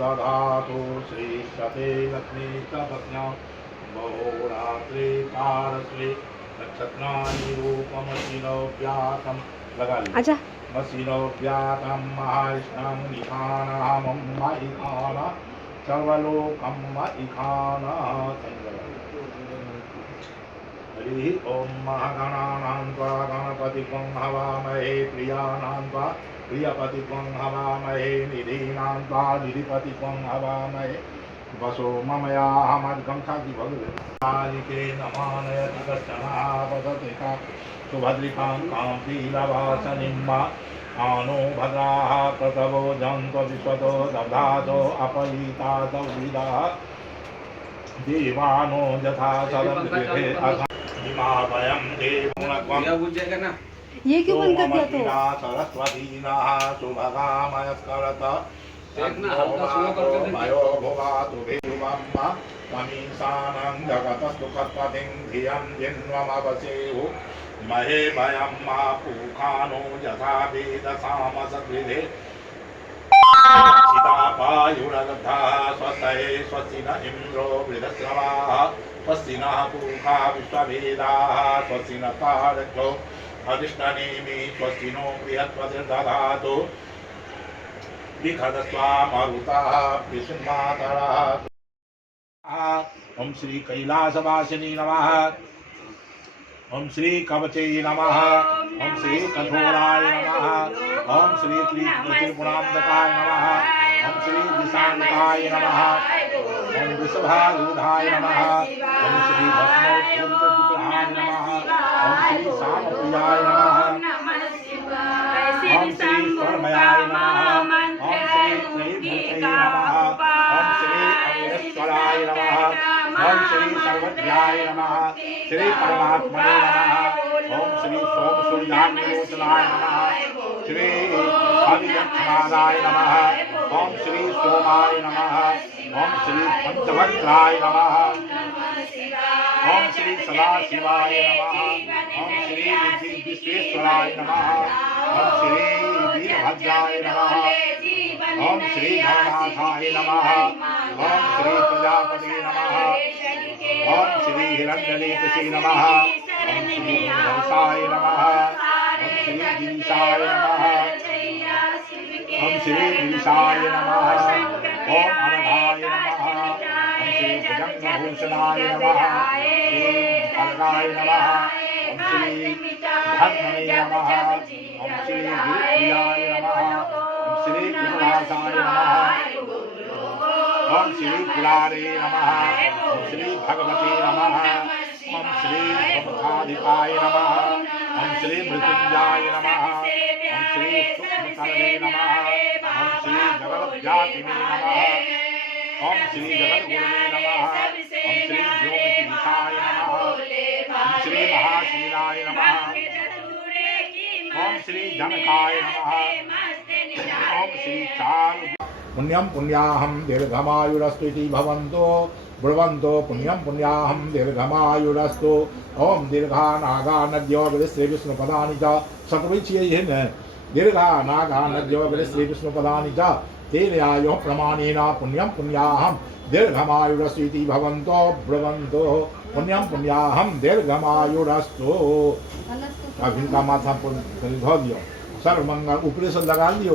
दधातु श्री सते लक्ष्मी तपस्या बहुरात्रि पारस्वे नक्षत्राणि रूपमसिनो व्यातं लगा ली आजा मसिनो व्यातं महाष्णं निखानामं महिखाना सर्वलोकं महिखाना हरि ओम महागणानां त्वा गणपतिं हवामहे प्रियाणां त्वा प्रियपतिं हवामहे निधीनां त्वा निधिपतिं हवामहे वसो ममयाहमद्गं खादि भगवते नमानयति कश्चनः वदति का सुभद्रिकां कान्तिलवासनिम्मा आनो भद्राः प्रतवो जन्तो विश्वतो दधातो अपयिता दौविदाः देवानो यथा सदन्विधे हिमावयं देवं ये क्यों बंद कर दिया तो सरस्वती नः सुभगामयस्करत मयो भुवातु भेवम्मा तमीशानं जगतस्तु कत्पतिं धियं जिन्वमवसेयुः महे भयं मा पूखानो यथा वेदसामसद्विधे सीतापायुरगद्धाः स्वस्तये स्वस्ति न इन्द्रो वृधश्रवाः स्वस्ति नः पूषा विश्ववेदाः स्वस्ति न तारक्यो अधिष्ठनेमि स्वस्ति नो बृहस्पतिर्दधातु विखदस्वा मरुतः विष्णुमातरः। ओम श्री कैलासवासिनी नमः। ओम श्री कवचे नमः। ओम श्री कठोराय नमः। ओम श्री त्रिपुरांतकाय नमः। ओम श्री दिशांताय नमः। ओम वृषभारूढ़ाय नमः। ओम श्री भस्मोत्तराय नमः। ओम श्री सामप्रियाय नमः। ओम श्री स्वर्मयाय नमः। ओम श्री त्रिभूतये नमः। ओम श्री अमरेश्वराय नमः। ओम श्री सर्वज्ञाय नमः। श्री परमात्मने नमः। ओम श्री सोम सूर्याग्निलोचनाय नमः। श्री हरिलक्ष्मणाय नमः। ओम श्री सोमाय नमः। ओम श्री पंचभद्राय नमः। ओम श्री सदाशिवाय नमः। ओम श्री विश्वेश्वराय नमः। ओम श्री वीरभद्राय नमः। ओम श्री गणनाथाय नमः। ओम श्री प्रजापति नमः। ओम श्री हिरण्यकेतुषे नमः। ओम श्री धनुषाय नमः। ओम श्री गिरीशाय नमः। ओम श्री गिरीशाय नमः। ओम अनघाय नमः। ओम श्री भुजंगभूषणाय नमः। श्री खड्गाय नमः। ओम श्री धन्वने नमः। ओम श्री गिरिप्रियाय नमः। ओम श्री कृपासाय नमः। ओम श्री कुलारे नमः। ओम श्री भगवते नमः। ओम श्री प्रमुखाधिकाय नमः। ओम श्री मृत्युंजयाय नमः। ओम श्री सूक्ष्मतरवे नमः। ओम श्री जगद्व्यापिने नमः। ओम श्री जगद्गुरुवे नमः। ओम श्री व्योमकेशाय नमः। ओम श्री महाशीलाय नमः। ओम श्री जनकाय नमः। ओम श्री चारु पुण्यं पुण्याहं दीर्घमायुरस्तु इति भवन्तो ब्रुवन्तो पुण्यं पुण्याहं दीर्घमायुरस्तु। ओम दीर्घा नागा नद्यो श्री विष्णुपदानि च शतविच्येन दीर्घा नागा नद्यो श्री विष्णुपदानि च तेन आयो प्रमाणेन पुण्यं पुण्याहं दीर्घमायुरस्तु इति भवन्तो ब्रुवन्तो पुण्यं पुण्याहं दीर्घमायुरस्तु। अब इनका माथा पर धो दियो सर्वमंगल ऊपर से लगा लियो।